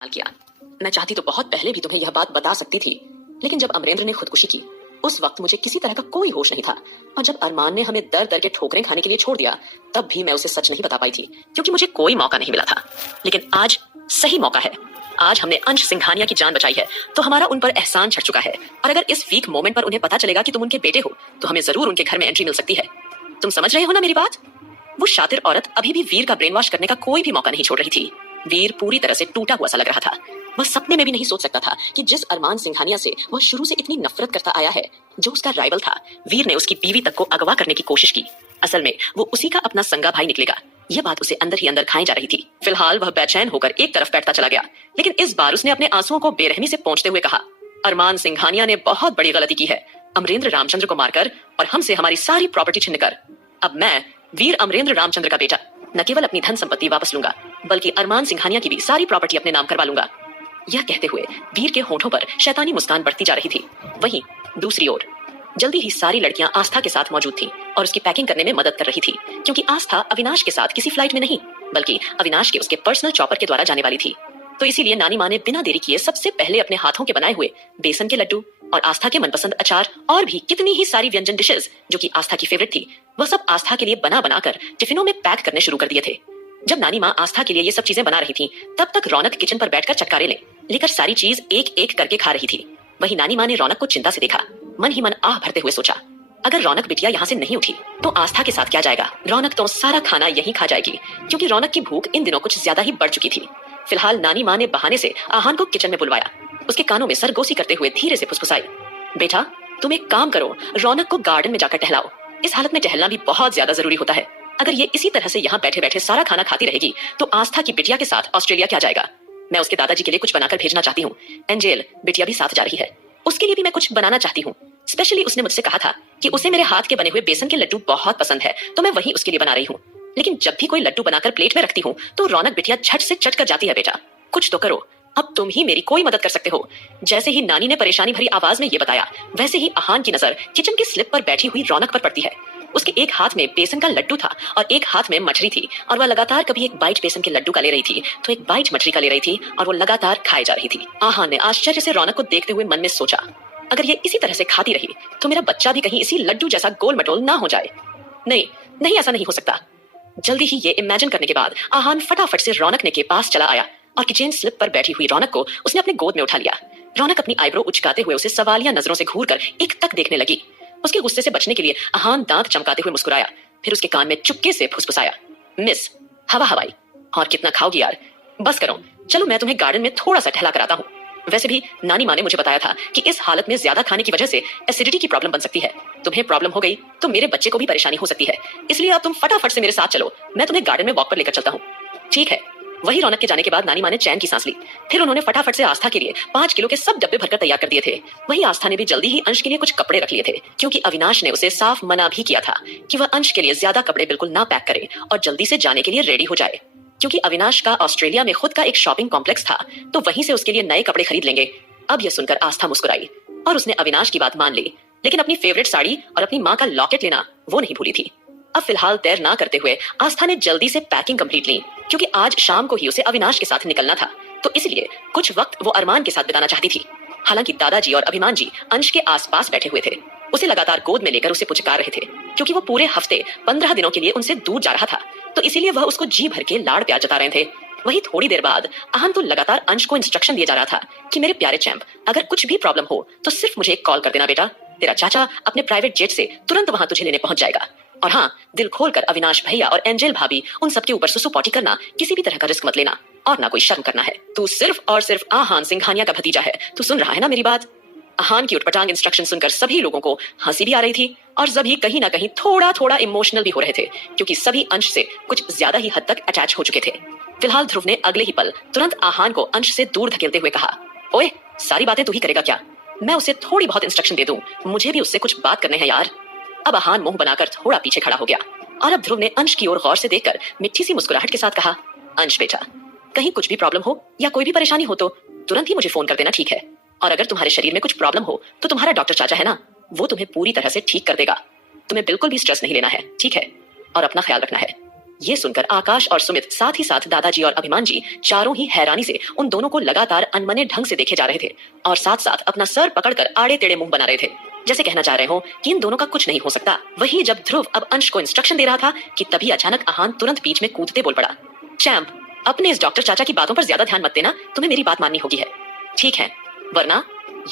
किया। मैं चाहती तो बहुत पहले भी तुम्हें यह बात बता सकती थी, लेकिन जब अमरेंद्र ने खुदकुशी की उस वक्त मुझे किसी तरह का कोई होश नहीं था। और जब अरमान ने हमें दर दर के ठोकरें खाने के लिए छोड़ दिया, तब भी मैं उसे सच नहीं बता पाई थी, क्योंकि मुझे कोई मौका नहीं मिला था। लेकिन आज सही मौका है। आज हमने अंश सिंघानिया की जान बचाई है, तो हमारा उन पर एहसान छट चुका है। और अगर इस वीक मोमेंट पर उन्हें पता चलेगा कि तुम उनके बेटे हो, तो हमें जरूर उनके घर में एंट्री मिल सकती है। तुम समझ रहे हो ना मेरी बात? वो शातिर औरत अभी भी वीर का ब्रेन वॉश करने का कोई भी मौका नहीं छोड़ रही थी। वीर पूरी तरह से टूटा हुआ सा लग रहा था। वह सपने में भी नहीं सोच सकता था कि जिस अरमान सिंघानिया से वह शुरू से इतनी नफरत करता आया है, जो उसका राइवल था, वीर ने उसकी बीवी तक को अगवा करने की कोशिश की। असल में वो उसी का अपना संगा भाई निकलेगा, यह बात उसे अंदर ही अंदर खाई जा रही थी। फिलहाल वह बेचैन होकर एक तरफ बैठता चला गया, लेकिन इस बार उसने अपने आंसुओं को बेरहमी से पोंछते हुए कहा, अरमान सिंघानिया ने बहुत बड़ी गलती की है, अमरेंद्र रामचंद्र को मारकर और हमसे हमारी सारी प्रॉपर्टी छीनकर। अब मैं वीर अमरेंद्र रामचंद्र का बेटा न केवल अपनी धन संपत्ति वापस लूंगा, बल्कि अरमान सिंघानिया की भी सारी प्रॉपर्टी अपने नाम करवा लूंगा। यह कहते हुए वीर के होठों पर शैतानी मुस्कान बढ़ती जा रही थी। वहीं दूसरी ओर जल्दी ही सारी लड़कियां आस्था के साथ मौजूद थीं और उसकी पैकिंग करने में मदद कर रही थी, क्योंकि आस्था अविनाश के साथ किसी फ्लाइट में नहीं, बल्कि अविनाश के उसके पर्सनल चॉपर के द्वारा जाने वाली थी। तो इसीलिए नानी माँ ने बिना देरी किए सबसे पहले अपने हाथों के बनाए हुए बेसन के लड्डू और आस्था के मनपसंद अचार और भी कितनी ही सारी व्यंजन डिशेस जो कि आस्था की फेवरेट थी, वह सब आस्था के लिए बना बनाकर टिफिनों में पैक करने शुरू कर दिए थे। जब नानी माँ आस्था के लिए ये सब चीजें बना रही थीं, तब तक रौनक किचन पर बैठकर चटकारे लेकर सारी चीज एक एक करके खा रही थी। वहीं नानी माँ ने रौनक को चिंता से देखा। मन ही मन आह भरते हुए सोचा, अगर रौनक बिटिया यहाँ से नहीं उठी तो आस्था के साथ क्या जाएगा। रौनक तो सारा खाना यहीं खा जाएगी, क्योंकि रौनक की भूख इन दिनों कुछ ज्यादा ही बढ़ चुकी थी। फिलहाल नानी माँ ने बहाने से आहान को किचन में बुलवाया। उसके कानों में सरगोशी करते हुए धीरे से फुसफुसाई, बेटा तुम एक काम करो, रौनक को गार्डन में जाकर टहलाओ। इस हालत में टहलना भी बहुत ज्यादा जरूरी होता है। अगर ये इसी तरह से यहाँ बैठे बैठे सारा खाना खाती रहेगी तो आस्था की बिटिया के साथ ऑस्ट्रेलिया क्या जाएगा। मैं उसके दादाजी के लिए कुछ बनाकर भेजना चाहती हूँ। एंजेल बिटिया भी साथ जा रही है, उसके लिए भी मैं कुछ बनाना चाहती हूँ। स्पेशली उसने मुझसे कहा था कि उसे मेरे हाथ के बने हुए बेसन के लड्डू बहुत पसंद है, तो मैं वही उसके लिए बना रही हूँ। लेकिन जब भी कोई लड्डू बनाकर प्लेट में रखती हूँ तो रौनक बिटिया झट से चट कर जाती है। बेटा कुछ तो करो, अब तुम ही मेरी कोई मदद कर सकते हो। जैसे ही नानी ने परेशानी भरी आवाज में ये बताया, वैसे ही आहान की नजर किचन की स्लिप पर बैठी हुई रौनक पर पड़ती है। उसके एक हाथ में बेसन का लड्डू था और एक हाथ में मछली थी, और वह लगातार कभी एक बाइट बेसन के लड्डू का ले रही थी तो एक बाइट मछली का ले रही थी, और वो लगातार खाई जा रही थी। आहान ने आश्चर्य से रौनक को देखते हुए मन में सोचा, अगर ये इसी तरह से खाती रही तो मेरा बच्चा भी कहीं इसी लड्डू जैसा गोल मटोल ना हो जाए। नहीं नहीं, ऐसा नहीं हो सकता। जल्दी ही ये इमेजिन करने के बाद आहान फटाफट से रौनक ने के पास चला आया और किचन स्लिप पर बैठी हुई रौनक को उसने अपने गोद में उठा लिया। रौनक अपनी आईब्रो उचकाते हुए उसे सवालिया नजरों से घूरकर एक तक देखने लगी। उसके गुस्से से बचने के लिए आहान दांत चमकाते हुए मुस्कुराया, फिर उसके कान में चुपके से फुसफुसाया, मिस हवा हवाई, और कितना खाओगी यार, बस करो, चलो मैं तुम्हें गार्डन में थोड़ा सा टहला कराता हूँ। वैसे भी नानी माँ ने मुझे बताया था कि इस हालत में ज्यादा खाने की वजह से एसिडिटी की प्रॉब्लम बन सकती है। तुम्हें प्रॉब्लम हो गई तो मेरे बच्चे को भी परेशानी हो सकती है, इसलिए अब तुम फटाफट से मेरे साथ चलो, मैं तुम्हें गार्डन में वॉक पर लेकर चलता हूँ। ठीक है। वही रौनक के जाने के बाद नानी माँ ने चैन की सांस ली। फिर उन्होंने फटाफट से आस्था के लिए 5 किलो के सब डब्बे भरकर तैयार कर दिए थे। वही आस्था ने भी जल्दी ही अंश के लिए कुछ कपड़े रख लिए थे, क्योंकि अविनाश ने उसे साफ मना भी किया था कि वह अंश के लिए ज्यादा कपड़े बिल्कुल ना पैक करे और जल्दी से जाने के लिए रेडी हो जाए, क्योंकि अविनाश का ऑस्ट्रेलिया में खुद का एक शॉपिंग कॉम्प्लेक्स था, तो वहीं से उसके लिए नए कपड़े खरीद लेंगे। अब यह सुनकर आस्था मुस्कुराई और उसने अविनाश की बात मान ली, लेकिन अपनी फेवरेट साड़ी और अपनी माँ का लॉकेट लेना वो नहीं भूली थी। अब फिलहाल देर ना करते हुए आस्था ने जल्दी से पैकिंग कंप्लीट ली, क्योंकि आज शाम को ही उसे अविनाश के साथ निकलना था, तो इसलिए कुछ वक्त वो अरमान के साथ बिताना चाहती थी। हालांकि दादाजी और अभिमान जी अंश के आसपास बैठे हुए थे, उसे लगातार गोद में लेकर उसे पुचकार रहे थे, क्योंकि वो पूरे हफ्ते 15 दिनों के लिए उनसे दूर जा रहा था, तो इसीलिए वह उसको जी भर के लाड़ प्यार जता रहे थे। वही थोड़ी देर बाद आहान तो लगातार अंश को इंस्ट्रक्शन दिया जा रहा था कि मेरे प्यारे चैंप, अगर कुछ भी प्रॉब्लम हो तो सिर्फ मुझे एक कॉल कर देना बेटा, तेरा चाचा अपने प्राइवेट जेट से तुरंत वहां तुझे लेने पहुंच जाएगा। और हाँ, दिल खोलकर अविनाश भैया और एंजल भाभी उन सबके ऊपर सुसु पॉटी करना, किसी भी तरह का रिस्क मत लेना और ना कोई शर्म करना है। तू सिर्फ और सिर्फ आहान सिंघानिया का भतीजा है, तू सुन रहा है ना मेरी बात। आहान की उटपटांग इंस्ट्रक्शन सुनकर सभी लोगों को हंसी भी आ रही थी और सभी कहीं ना कहीं थोड़ा थोड़ा इमोशनल भी हो रहे थे, क्योंकि सभी अंश से कुछ ज्यादा ही हद तक अटैच हो चुके थे। फिलहाल ध्रुव ने अगले ही पल तुरंत आहान को अंश से दूर धकेलते हुए कहा, ओए सारी बातें तू ही करेगा क्या? मैं उसे थोड़ी बहुत इंस्ट्रक्शन दे दूं, मुझे भी उससे कुछ बात करने हैं यार। अब आहान मुंह बनाकर थोड़ा पीछे खड़ा हो गया और अब ध्रुव ने अंश की ओर गौर से देखकर मिठी सी मुस्कुराहट के साथ कहा, अंश बेटा, कहीं कुछ भी प्रॉब्लम हो या कोई भी परेशानी हो तो तुरंत ही मुझे फोन कर देना, ठीक है? और अगर तुम्हारे शरीर में कुछ प्रॉब्लम हो तो तुम्हारा डॉक्टर चाचा है ना, वो तुम्हें पूरी तरह से ठीक कर देगा। तुम्हें बिल्कुल भी स्ट्रेस नहीं लेना है, ठीक है? और अपना ख्याल रखना है। ये सुनकर आकाश और सुमित, साथ ही साथ दादाजी और अभिमान जी, चारों ही हैरानी से उन दोनों को लगातार अनमने ढंग से देखे जा रहे थे और साथ साथ अपना सर पकड़कर आड़े टेढ़े मुंह बना रहे थे, जैसे कहना चाह रहे हो कि इन दोनों का कुछ नहीं हो सकता। वही जब ध्रुव अब अंश को इंस्ट्रक्शन दे रहा था कि तभी अचानक आहान तुरंत बीच में कूदते बोल पड़ा, चैंप, अपने इस डॉक्टर चाचा की बातों पर ज्यादा ध्यान मत देना, तुम्हें मेरी बात माननी होगी है, ठीक है, वरना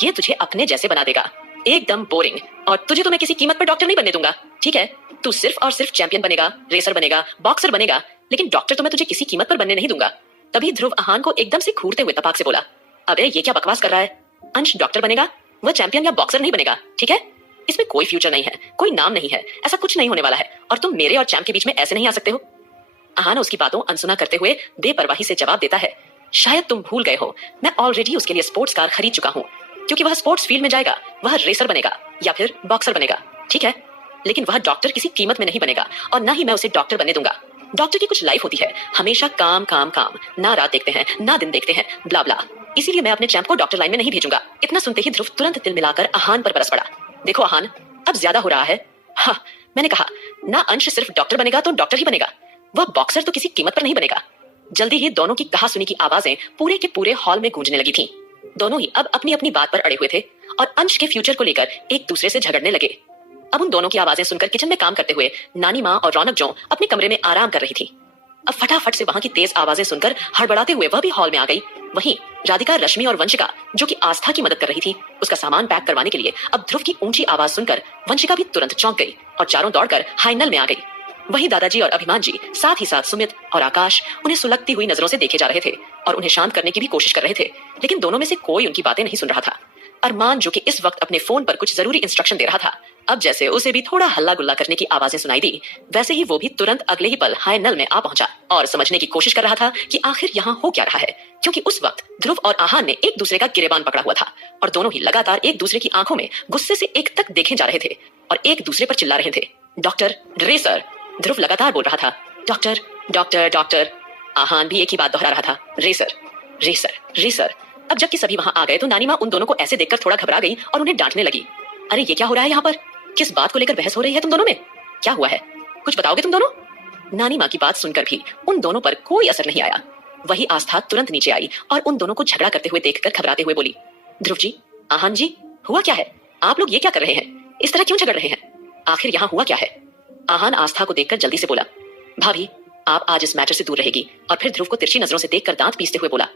ये तुझे अपने जैसे बना देगा, एकदम बोरिंग, और तुझे तो मैं किसी कीमत पर डॉक्टर नहीं बनने दूंगा, ठीक है? तू सिर्फ और सिर्फ चैंपियन बनेगा, रेसर बनेगा, बॉक्सर बनेगा, लेकिन डॉक्टर तो मैं तुझे किसी कीमत पर बनने नहीं दूंगा। तभी ध्रुव आहान को एकदम से घूरते हुए तपाक से बोला, अबे ये क्या बकवास कर रहा है? अंश डॉक्टर बनेगा, वह चैंपियन या बॉक्सर नहीं बनेगा, ठीक है? इसमें कोई फ्यूचर नहीं है, कोई नाम नहीं है, ऐसा कुछ नहीं होने वाला है, और तुम मेरे और चैंप के बीच में ऐसे नहीं आ सकते हो। आहान उसकी बातों अनसुना करते हुए बेपरवाही से जवाब देता है, शायद तुम भूल गए हो, मैं ऑलरेडी उसके लिए स्पोर्ट्स कार खरीद चुका हूँ, क्योंकि वह स्पोर्ट्स फील्ड में जाएगा, वह रेसर बनेगा या फिर बॉक्सर बनेगा, ठीक है? लेकिन वह डॉक्टर किसी कीमत में नहीं बनेगा, और ना ही मैं उसे डॉक्टर बनने दूंगा। डॉक्टर की कुछ लाइफ होती है, हमेशा काम काम काम, ना रात देखते हैं ना दिन देखते हैं, ब्ला ब्ला, इसीलिए मैं अपने चैंप को डॉक्टर लाइन में नहीं भेजूंगा। इतना सुनते ही ध्रुव तुरंत तिल मिलाकर आहान पर बरस पड़ा, देखो आहान, अब ज्यादा हो रहा है। हाँ, मैंने कहा ना, अंश सिर्फ डॉक्टर बनेगा तो डॉक्टर ही बनेगा, वह बॉक्सर तो किसी कीमत पर नहीं बनेगा। जल्दी ही दोनों की कहा सुनी की आवाजें पूरे के पूरे हॉल में गूंजने लगी थीं। दोनों ही अब अपनी अपनी बात पर अड़े हुए थे और अंश के फ्यूचर को लेकर एक दूसरे से झगड़ने लगे। अब उन दोनों की आवाजें सुनकर किचन में काम करते हुए नानी माँ और रौनक जो अपने कमरे में आराम कर रही थी, अब फटाफट से वहां की तेज आवाजें सुनकर हड़बड़ाते हुए वह भी हॉल में आ गई। वहीं राधिका, रश्मि और वंशिका, जो कि आस्था की मदद कर रही थी उसका सामान पैक करवाने के लिए, अब ध्रुव की ऊंची आवाज सुनकर वंशिका भी तुरंत चौंक गई और चारों दौड़कर हाइनल में आ गई। वही दादाजी और अभिमान जी, साथ ही साथ सुमित और आकाश उन्हें सुलगती हुई नजरों से देखे जा रहे थे और उन्हें शांत करने की भी कोशिश कर रहे थे, लेकिन दोनों में से कोई उनकी बातें नहीं सुन रहा था। अरमान, जो कि इस वक्त अपने फोन पर कुछ जरूरी इंस्ट्रक्शन दे रहा था, अब जैसे उसे भी थोड़ा हल्ला गुल्ला करने की आवाजें सुनाई दी, वैसे ही वो भी तुरंत अगले ही पल हाई नल में आ पहुंचा और समझने की कोशिश कर रहा था कि आखिर यहाँ हो क्या रहा है, क्योंकि उस वक्त ध्रुव और आहान ने एक दूसरे का गिरेबान पकड़ा हुआ था और दोनों ही लगातार एक दूसरे की आंखों में गुस्से से एक तक देखे जा रहे थे और एक दूसरे पर चिल्ला रहे थे, डॉक्टर, रेसर। ध्रुव लगातार बोल रहा था, डॉक्टर डॉक्टर डॉक्टर। आहान भी एक ही बात दोहरा रहा था, रेसर रेसर रेसर। अब जबकि सभी वहां आ गए तो नानी माँ उन दोनों को ऐसे देखकर थोड़ा घबरा गई और उन्हें डांटने लगी, अरे ये क्या हो रहा है यहाँ पर? किस बात को लेकर बहस हो रही है तुम दोनों में? क्या हुआ है, कुछ बताओगे तुम दोनों? नानी माँ की बात सुनकर भी उन दोनों पर कोई असर नहीं आया। वही आस्था तुरंत नीचे आई और उन दोनों को झगड़ा करते हुए देखकर घबराते हुए बोली, ध्रुव जी, आहान जी, हुआ क्या है? आप लोग ये क्या कर रहे हैं? इस तरह क्यों झगड़ रहे हैं? आखिर यहाँ हुआ क्या है? आहान आस्था को देखकर जल्दी से बोला, भाभी, आप आज इस मैटर से दूर रहेगी। और फिर ध्रुव को तिरछी नजरों से देखकर दांत पीसते हुए बोला,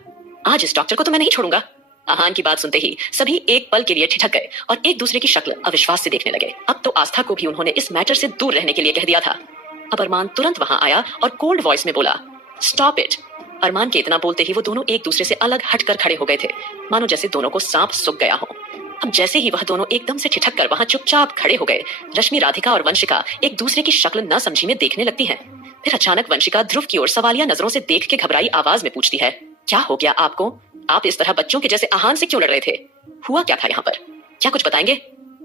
आज इस डॉक्टर को तो मैं नहीं छोड़ूंगा। आहान की बात सुनते ही सभी एक पल के लिए ठिठक गए और एक दूसरे की शक्ल अविश्वास से देखने लगे। अब तो आस्था को भी उन्होंने इस मैटर से दूर रहने के लिए कह दिया था। अब अरमान तुरंत वहां आया और कोल्ड वॉइस में बोला, स्टॉप इट। अरमान के इतना बोलते ही वो दोनों एक दूसरे से अलग हटकर खड़े हो गए थे, मानो जैसे दोनों को सांप सूंघ गया हो। अब जैसे ही वह दोनों एकदम से ठिठक कर वहां चुपचाप खड़े हो गए, रश्मि, राधिका और वंशिका एक दूसरे की शक्ल न समझी में देखने लगती हैं। फिर अचानक वंशिका ध्रुव की ओर सवालिया नजरों से देख के घबराई आवाज में पूछती है, क्या हो गया आपको? आप इस तरह बच्चों के जैसे आहान से क्यों लड़ रहे थे? हुआ क्या था यहाँ पर? क्या कुछ बताएंगे?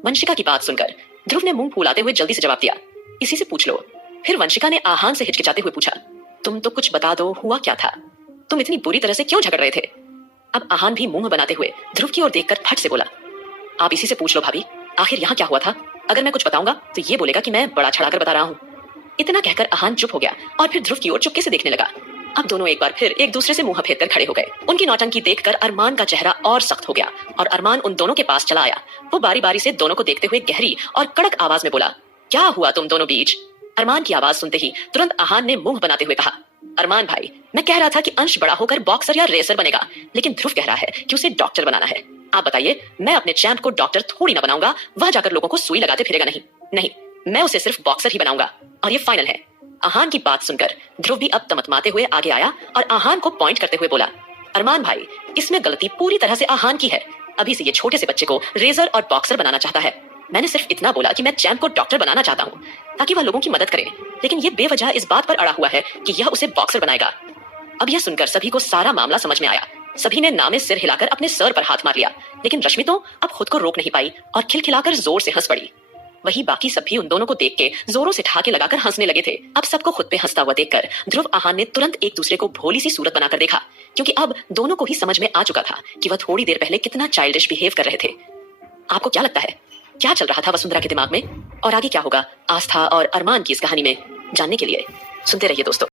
वंशिका की बात सुनकर ध्रुव ने मुंह फुलाते हुए जल्दी से जवाब दिया, इसी से पूछ लो। फिर वंशिका ने आहान से हिचकिचाते हुए पूछा, तुम तो कुछ बता दो, हुआ क्या था? तुम इतनी बुरी तरह से क्यों झगड़ रहे थे? अब आहान भी मुंह बनाते हुए ध्रुव की ओर देखकर फट से बोला, आप इसी से पूछ लो भाभी, आखिर यहाँ क्या हुआ था? अगर मैं कुछ बताऊंगा तो ये बोलेगा कि मैं बड़ा छड़ाकर बता रहा हूँ। इतना कहकर आहान चुप हो गया और फिर ध्रुव की ओर चुपके से देखने लगा। अब दोनों एक बार फिर एक दूसरे से मुंह फेर कर खड़े हो गए। उनकी नौटंकी देखकर अरमान का चेहरा और सख्त हो गया और अरमान उन दोनों के पास चला आया। वो बारी बारी से दोनों को देखते हुए गहरी और कड़क आवाज में बोला, क्या हुआ तुम दोनों बीच? अरमान की आवाज सुनते ही तुरंत आहान ने मुंह बनाते हुए कहा, अरमान भाई, मैं कह रहा था कि अंश बड़ा होकर बॉक्सर या रेसर बनेगा, लेकिन ध्रुव कह रहा है कि उसे डॉक्टर बनाना है। आप बताइए, मैं अपने चैंप को डॉक्टर थोड़ी ना बनाऊंगा, वह जाकर लोगों को सुई लगाते फिरेगा। नहीं नहीं, मैं उसे सिर्फ बॉक्सर ही बनाऊंगा और ये फाइनल है। आहान की बात सुनकर ध्रुव भी अब तमतमाते हुए आगे आया और आहान को पॉइंट करते हुए बोला, अरमान भाई, इसमें गलती पूरी तरह से आहान की है। अभी से ये छोटे से बच्चे को रेजर और बॉक्सर बनाना चाहता है। मैंने सिर्फ इतना बोला कि मैं चैंप को डॉक्टर बनाना चाहता हूँ ताकि वह लोगों की मदद करे, लेकिन ये बेवजह इस बात पर अड़ा हुआ है कि यह उसे बॉक्सर बनाएगा। अब यह सुनकर सभी को सारा मामला समझ में आया। सभी ने नामे सिर हिलाकर अपने सर पर हाथ मार लिया, लेकिन रश्मि तो अब खुद को रोक नहीं पाई और खिलखिलाकर जोर से हंस पड़ी। वही बाकी सब भी उन दोनों को देख के जोरों से ठहाके लगाकर हंसने लगे थे। अब सबको खुद पे हंसता हुआ देखकर ध्रुव आहान ने तुरंत एक दूसरे को भोली सी सूरत बनाकर देखा, क्योंकि अब दोनों को ही समझ में आ चुका था कि वह थोड़ी देर पहले कितना चाइल्डिश बिहेव कर रहे थे। आपको क्या लगता है, क्या चल रहा था वसुंधरा के दिमाग में और आगे क्या होगा आस्था और अरमान की इस कहानी में? जानने के लिए सुनते रहिए दोस्तों।